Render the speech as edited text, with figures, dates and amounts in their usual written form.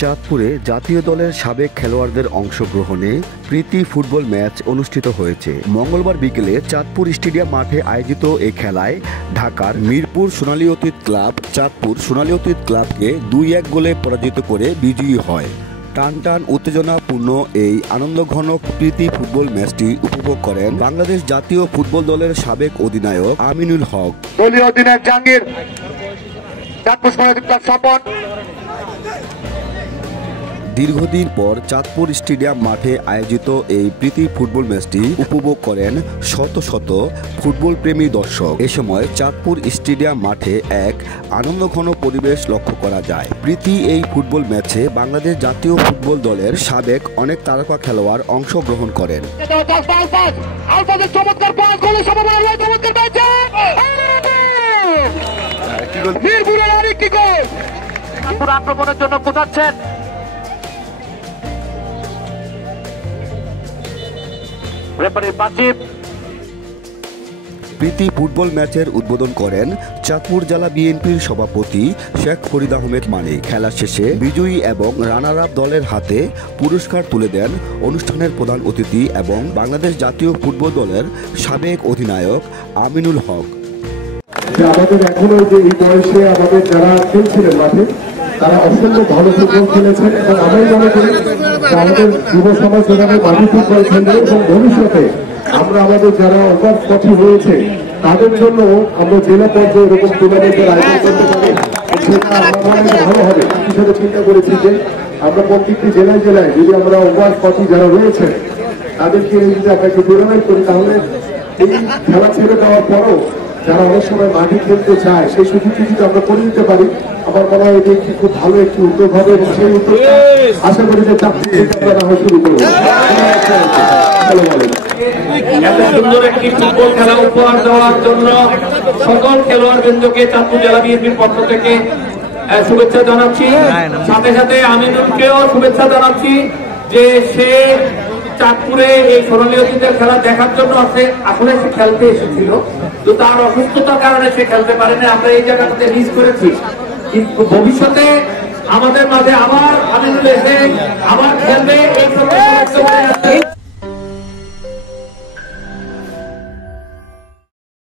চাঁদপুরে জাতীয় দলের সাবেক খেলোয়াড়দের অংশগ্রহণে প্রীতি ফুটবল ম্যাচ অনুষ্ঠিত হয়েছে। মঙ্গলবার বিকেলে চাঁদপুর স্টেডিয়াম মাঠে আয়োজিত এই খেলায় ঢাকার মিরপুর সোনালী অতীত ক্লাব চাঁদপুর সোনালী অতীত ক্লাবকে 2-1 গোলে পরাজিত করে বিজয়ী হয়। টান টান উত্তেজনাপূর্ণ এই আনন্দঘন প্রীতি ফুটবল ম্যাচটি উপভোগ করেন বাংলাদেশ জাতীয় ফুটবল দলের সাবেক অধিনায়ক আমিনুল হক। দলীয় অধিনায়ক জাহাঙ্গীর, চাঁদপুর সোনালী অতীত ক্লাব স্বপন। দীর্ঘদিন পর চাঁদপুর স্টেডিয়াম মাঠে আয়োজিত এই প্রীতি ফুটবল ম্যাচটি উপভোগ করেন শত শত ফুটবল প্রেমী দর্শক। এ সময় চাঁদপুর স্টেডিয়াম মাঠে এক আনন্দঘন পরিবেশ লক্ষ্য করা যায়। প্রীতি এই ফুটবল ম্যাচে বাংলাদেশ জাতীয় ফুটবল দলের সাবেক অনেক তারকা খেলোয়াড় অংশগ্রহণ করেন। আক্রমণের জন্য বোঝাচ্ছেন প্রীতি ফুটবল ম্যাচের উদ্বোধন করেন চাঁদপুর জেলা বিএনপির সভাপতি শেখ ফরিদ আহমেদ মানিক। খেলা শেষে বিজয়ী এবং রানার আপ দলের হাতে পুরস্কার তুলে দেন অনুষ্ঠানের প্রধান অতিথি এবং বাংলাদেশ জাতীয় ফুটবল দলের সাবেক অধিনায়ক আমিনুল হক। আমাদের এখনো যে এই বয়সে আমাদের যারা খেলছিলেন মাঠে তারা অসংখ্য ভালো ফুটবল খেলেছেন এবং আমি মনে করি আমাদের যুব সমাজ যেখানে মাঠে ফুটবল খেলবে এবং ভবিষ্যতে আমরা আমাদের যারা ওভার 40 হয়েছে তাদের জন্য আমরা জেলা পর্যায়ে এরকম টুর্নামেন্টের আয়োজন করতে পারি, সেটা আমরা ভালো হবে। হিসেবে চিন্তা করেছি যে আমরা প্রত্যেকটি জেলায় জেলায় যদি আমরা ওভার 40 যারা রয়েছে তাদেরকে যদি আমরা একটু টুর্নামেন্ট করি তাহলে এই খেলা ছেড়ে দেওয়ার পরও যারা অনেক সময় মাঠে খেলতে চায় সেই সুযোগটি যদি আমরা করে দিতে পারি, আমার মনে হয় এটি একটি খুব ভালো একটি উদ্যোগ হবে এবং সেই উদ্যোগটা আশা করি যে চাকরি শুরু করবো। এত সুন্দর একটি ফুটবল খেলা উপহার দেওয়ার জন্য সকল খেলোয়াড় বৃন্দকে চাঁদপুর জেলা বিএনপির পক্ষ থেকে শুভেচ্ছা জানাচ্ছি। সাথে সাথে আমিনুলকেও শুভেচ্ছা জানাচ্ছি যে সে চাঁদপুরে এই সোনালী অতীতের খেলা দেখার জন্য আসলে সে খেলতে এসেছিল, তো তার অসুস্থতার কারণে সে খেলতে পারেনি। আমরা এই জায়গাটাতে মিস করেছি, কিন্তু ভবিষ্যতে আমাদের মাঝে আবার আমিনুল এসে আবার খেলবে এই